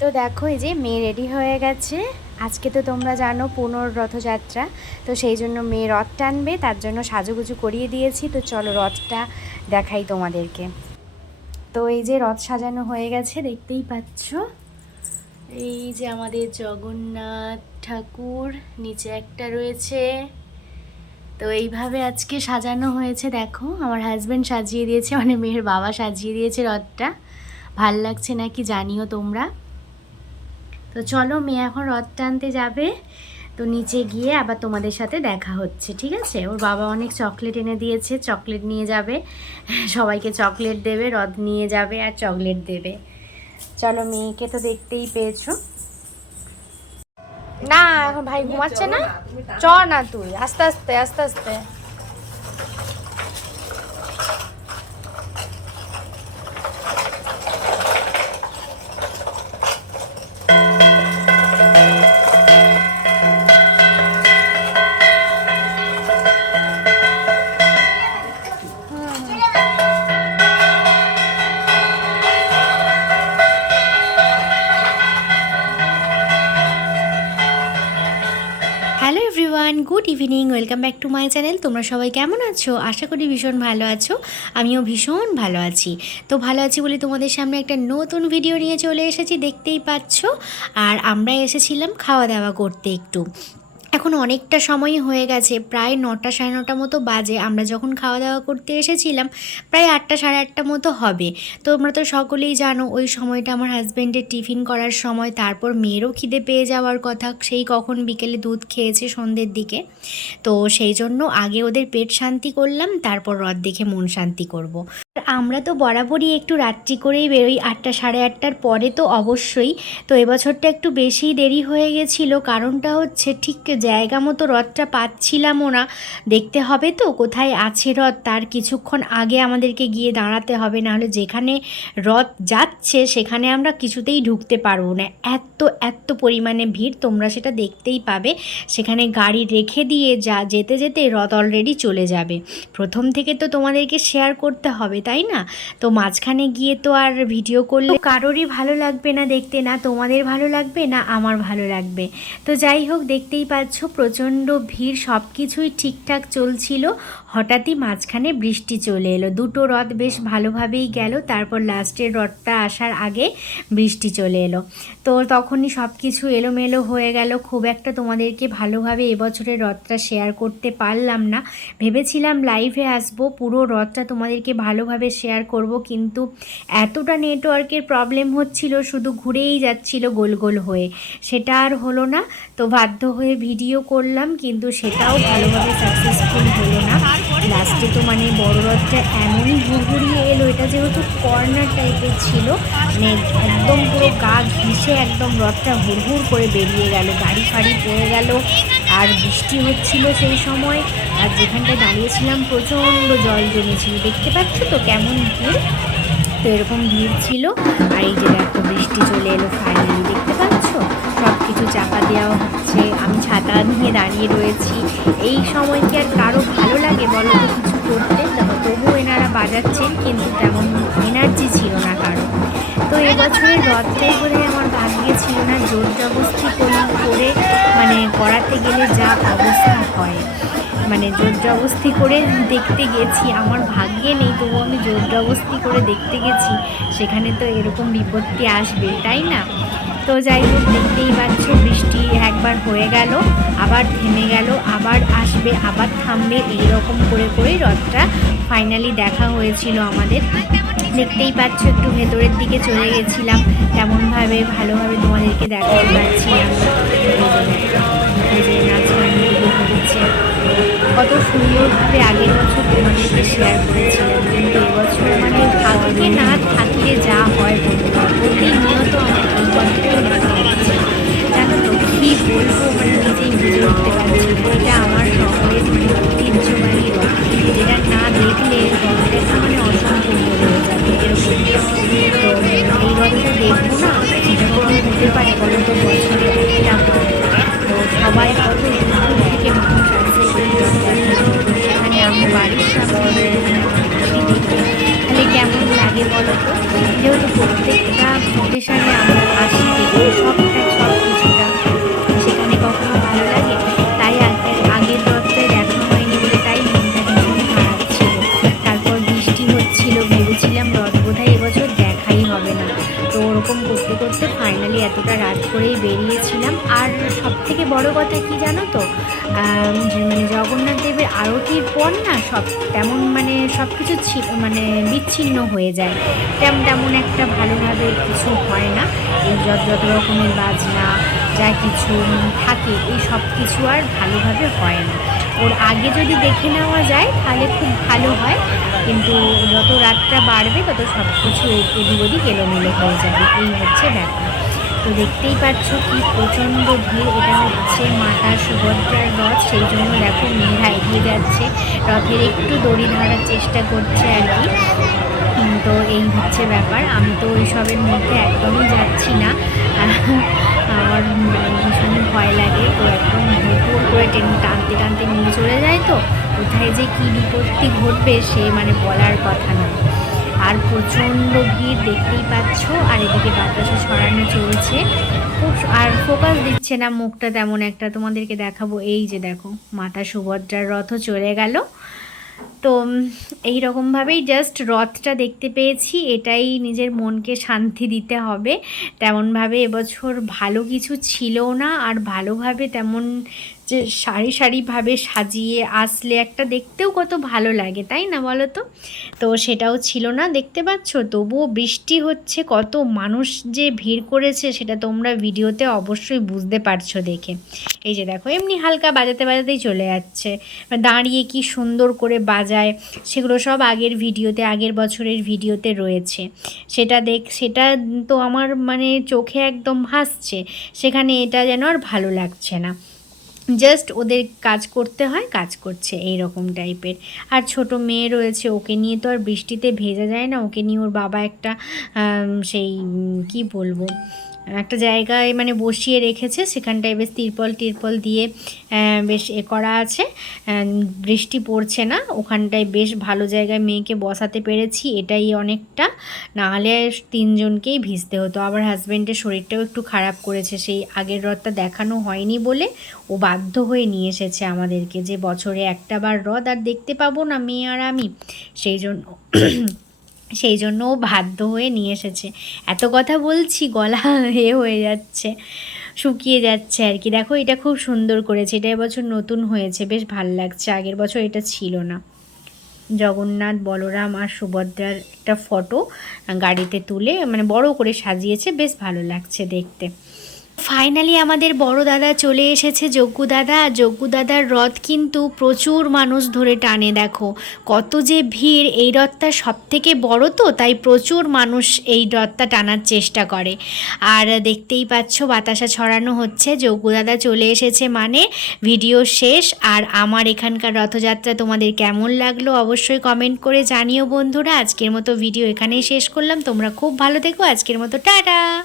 তো দেখো, এই যে মেয়ে রেডি হয়ে গেছে। আজকে তো তোমরা জানো পুনর রথযাত্রা। তো সেই জন্য মেয়ে রথ টানবে, তার জন্য সাজুগুজু করিয়ে দিয়েছি। তো চলো রথটা দেখাই তোমাদেরকে। তো এই যে রথ সাজানো হয়ে গেছে, দেখতেই পাচ্ছ? এই যে আমাদের জগন্নাথ ঠাকুর, নিচে একটা রয়েছে। তো এইভাবে আজকে সাজানো হয়েছে, দেখো। আমার হাজব্যান্ড সাজিয়ে দিয়েছে মানে মেয়ের বাবা সাজিয়ে দিয়েছে রথটা। ভালো লাগছে নাকি জানিও তোমরা? তো চলো মেয়ে এখন রথ টানতে যাবে। তো নিচে গিয়ে আবার তোমাদের সাথে দেখা হচ্ছে ঠিক আছে? ওর বাবা অনেক চকলেট এনে দিয়েছে চকলেট নিয়ে যাবে। সবাইকে চকলেট দেবে রথ নিয়ে যাবে আর চকলেট দেবে। চলো মেয়েকে তো দেখতেই পেয়েছ। না এখন ভাই ঘুমাচ্ছে না? চ না তুই আস্তে আস্তে আস্তে আস্তে। Hello everyone good evening welcome back to my channel তোমরা সবাই কেমন আছো? আশা করি ভীষণ ভালো আছো। আমিও ভীষণ ভালো আছি। তো ভালো আছি বলে তোমাদের সামনে একটা নতুন ভিডিও নিয়ে চলে এসেছি, দেখতেই পাচ্ছ। আর আমরা এসেছিলাম খাওয়া দাওয়া করতে একটু। এখন অনেকটা সময় হয়ে গেছে, প্রায় নটা সাড়ে নটা মতো বাজে। আমরা যখন খাওয়া দাওয়া করতে এসেছিলাম, প্রায় আটটা সাড়ে আটটা মতো হবে। তোমরা তো সকলেই জানো, ওই সময়টা আমার হাজব্যান্ডের টিফিন করার সময়, তারপর মেয়েরও খিদে পেয়ে যাওয়ার কথা, সেই কখন বিকেলে দুধ খেয়েছে সন্ধ্যের দিকে। তো সেই জন্য আগে ওদের পেট শান্তি করলাম, তারপর রথ দেখে মন শান্তি করব। আমরা তো বরাবরই একটু রাত্রি করেই বেরোই, আটটা সাড়ে আটটার পরে তো অবশ্যই। তো এবছরটা একটু বেশি দেরি হয়ে গেছিল, কারণটা হচ্ছে ঠিক জায়গা মতো রথটা পাচ্ছিলামও না। দেখতে হবে তো কোথায় আছে রথ। তার কিছুক্ষণ আগে আমাদেরকে গিয়ে দাঁড়াতে হবে, নাহলে যেখানে রথ যাচ্ছে সেখানে আমরা কিছুতেই ঢুকতে পারব না। এত এত পরিমাণে ভিড়, তোমরা সেটা দেখতেই পাবে। সেখানে গাড়ি রেখে দিয়ে যা, যেতে যেতে রথ অলরেডি চলে যাবে। প্রথম থেকে তো তোমাদেরকে শেয়ার করতে হবে, তাই না? তো মাঝখানে গিয়ে তো আর ভিডিও করলে কারোরই ভালো লাগবে না দেখতে, না তোমাদের ভালো লাগবে, না আমার ভালো লাগবে। তো যাই হোক, দেখতেই পাচ্ছ প্রচণ্ড ভিড় সব কিছুই ঠিকঠাক চলছিল। হঠাৎই মাঝখানে বৃষ্টি চলে এলো। দুটো রথ বেশ ভালোভাবেই গেল, তারপর লাস্টের রথটা আসার আগে বৃষ্টি চলে এলো। তো তখনই সব কিছু এলোমেলো হয়ে গেল। খুব একটা তোমাদেরকে ভালোভাবে এবছরের রথটা শেয়ার করতে পারলাম না। ভেবেছিলাম লাইভে আসব, পুরো রথটা তোমাদেরকে ভালোভাবে শেয়ার করব, কিন্তু এতটা নেটওয়ার্কের প্রবলেম হচ্ছিল, শুধু ঘুরেই যাচ্ছিল গোল গোল হয়ে। সেটা আর হলো না, তো বাধ্য হয়ে ভিডিও করলাম, কিন্তু সেটাও ভালোভাবে সাকসেসফুল হলো না। লাস্টে তো মানে বড় রথটা এমনই ঘুরঘুরিয়ে এলো, এটা যেহেতু কর্নার টাইপের ছিল মানে একদম পুরো গা ঘিসে একদম রথটা হুড়হুড় করে বেরিয়ে গেল, গাড়ি ফাড়ি পড়ে গেল, আর বৃষ্টি হচ্ছিল সেই সময়, আর যেখানটায় দাঁড়িয়েছিলাম প্রচণ্ড জল জমেছিল, দেখতে পাচ্ছ তো কেমন ভিড়? তো এরকম ভিড় ছিল, আর এই যে দেখো বৃষ্টি চলে এলো ফাইনালি দেখতে পাচ্ছ? কিছু চাপা দেওয়া হচ্ছে, আমি ছাতা নিয়ে দাঁড়িয়ে রয়েছি। এই সময় কি আর কারও ভালো লাগে বলো কিছু করতে? তবুও এনারা বাজাচ্ছেন, কিন্তু তেমন এনার্জি ছিল না কারও। তো এবছরের রথটাই বোধহয় আমার ভাগ্যে ছিল না জোর জবস্তি করে করে মানে করাতে গেলে যা অবস্থা হয়। মানে জোর জবস্তি করে দেখতে গেছি। আমার ভাগ্যে নেই তবু আমি জোর জবস্তি করে দেখতে গেছি। সেখানে তো এরকম বিপত্তি আসবে, তাই না? তো যাই হোক, দেখতেই পাচ্ছ, বৃষ্টি একবার হয়ে গেল, আবার থেমে গেল, আবার আসবে, আবার থামবে, এইরকম করে করেই রথটা ফাইনালি দেখা হয়েছিল আমাদের। দেখতেই পাচ্ছ, একটু ভেতরের দিকে চলে গেছিলাম। তেমনভাবে, ভালোভাবে তোমাদেরকে দেখাতে পারছিলাম না। এই সুন্দর করে কত আগের বছর তোমাদেরকে শেয়ার করেছিলাম কিন্তু এবছর মানে ভাগ্যে না, থাকলে যা হয় বলতে। প্রতিনিয়ত আমার কথা কি জানো তো? মানে জগন্নাথ দেবের আরতির পর না সব তেমন মানে সব কিছু মানে বিচ্ছিন্ন হয়ে যায়। তেমন তেমন একটা ভালোভাবে কিছু হয় না। এই যত যত রকমের বাজনা, যা কিছু থাকে, এই সব কিছু আর ভালোভাবে হয় না। ওর আগে যদি দেখে নেওয়া যায়, তাহলে খুব ভালো হয়। কিন্তু যত রাতটা বাড়বে, তত সব কিছু এদিক ওদিক এলোমেলো হয়ে যাবে। এই হচ্ছে ব্যাপার। তো দেখতেই পাচ্ছ কি প্রচণ্ড ভিড়। এটা হচ্ছে মাতা সুভদ্রার রথ, সেই জন্য দেখো মেয়েরা এগিয়ে যাচ্ছে। রথের একটু দড়ি ধরার চেষ্টা করছে আর কি। তো এই হচ্ছে ব্যাপার। আমি তো ওইসবের মধ্যে একদমই যাচ্ছি না। আমার মানে ভীষণই ভয় লাগে। তো একদম ভোর করে টেনে টানতে টানতে নিয়ে চলে যায় তো। কোথায় যে কী বিপত্তি ঘটবে সে মানে বলার কথা না। আর প্রচণ্ড ভিড় দেখতেই পাচ্ছ, আর এদিকে বাতাসে ছড়ানো চলছে। খুব আর ফোকাস দিচ্ছে না মুখটা তেমন একটা, তোমাদেরকে দেখাবো। এই যে দেখো, মাতা সুভদ্রার রথও চলে গেল। তো এই রকমভাবেই জাস্ট রথটা দেখতে পেয়েছি, এটাই নিজের মনকে শান্তি দিতে হবে। তেমনভাবে এবছর ভালো কিছু ছিলও না, আর ভালোভাবে তেমন যে সারি সারিভাবে সাজিয়ে আসলে একটা দেখতেও কত ভালো লাগে, তাই না বলো তো? তো সেটাও ছিল না, দেখতে পাচ্ছ? তবুও বৃষ্টি হচ্ছে, কত মানুষ যে ভিড় করেছে, সেটা তোমরা ভিডিওতে অবশ্যই বুঝতে পারছ দেখে। এই যে দেখো, এমনি হালকা বাজাতে বাজাতেই চলে যাচ্ছে। দাঁড়িয়ে কি সুন্দর করে বাজায়, সেগুলো সব আগের ভিডিওতে, আগের বছরের ভিডিওতে রয়েছে। সেটা দেখ, সেটা তো আমার মানে চোখে একদম ভাসছে, সেখানে এটা যেন আর ভালো লাগছে না। জাস্ট ওদের কাজ করতে হয়, কাজ করছে এই রকম টাইপের। আর ছোট মেয়ে রয়েছে, ওকে নিয়ে তো আর বৃষ্টিতে ভেজা যায় না, ওকে নিয়ে ওর বাবা একটা সেই কি বলব? একটা জায়গায় মানে বসিয়ে রেখেছে, সেখানটায় বেশ তিরপল টিরপল দিয়ে বেশ এ করা আছে। বৃষ্টি পড়ছে না, ওখানটায় বেশ ভালো জায়গায় মেয়েকে বসাতে পেরেছি, এটাই অনেকটা। নাহলে তিনজনকেই ভিজতে হতো। আবার হাজব্যান্ডের শরীরটাও একটু খারাপ করেছে, সেই আগের রথটা দেখানো হয়নি বলে ও বাধ্য হয়ে নিয়ে এসেছে আমাদেরকে। যে বছরে একটা বার হ্রদ আর দেখতে পাবো না মেয়ে আর আমি, সেই জন্য সেই জন্য বাধ্য হয়ে নিয়ে এসেছে। এত কথা বলছি, গলা এ হয়ে যাচ্ছে, শুকিয়ে যাচ্ছে আর কি। দেখো, এটা খুব সুন্দর করেছে, এটা এবছর নতুন হয়েছে, বেশ ভালো লাগছে। আগের বছর এটা ছিল না। জগন্নাথ, বলরাম আর সুভদ্রার একটা ফটো গাড়িতে তুলে মানে বড় করে সাজিয়েছে, বেশ ভালো লাগছে দেখতে। ফাইনালি আমাদের বড় দাদা চলে এসেছে, যজ্ঞ দাদা। আর যজ্ঞ দাদার রথ কিন্তু প্রচুর মানুষ ধরে টানে, দেখো। কত যে ভিড়, এই রথটা সব থেকে বড় তো, তাই প্রচুর মানুষ এই রথটা টানার চেষ্টা করে। আর দেখতেই পাচ্ছ, বাতাসা ছড়ানো হচ্ছে। যজ্ঞ দাদা চলে এসেছে মানে ভিডিও শেষ। আর আমার এখানকার রথযাত্রা তোমাদের কেমন লাগল, অবশ্যই কমেন্ট করে জানিও বন্ধুরা। আজকের মতো ভিডিও এখানেই শেষ করলাম। তোমরা খুব ভালো থেকো। আজকের মতো টাটা!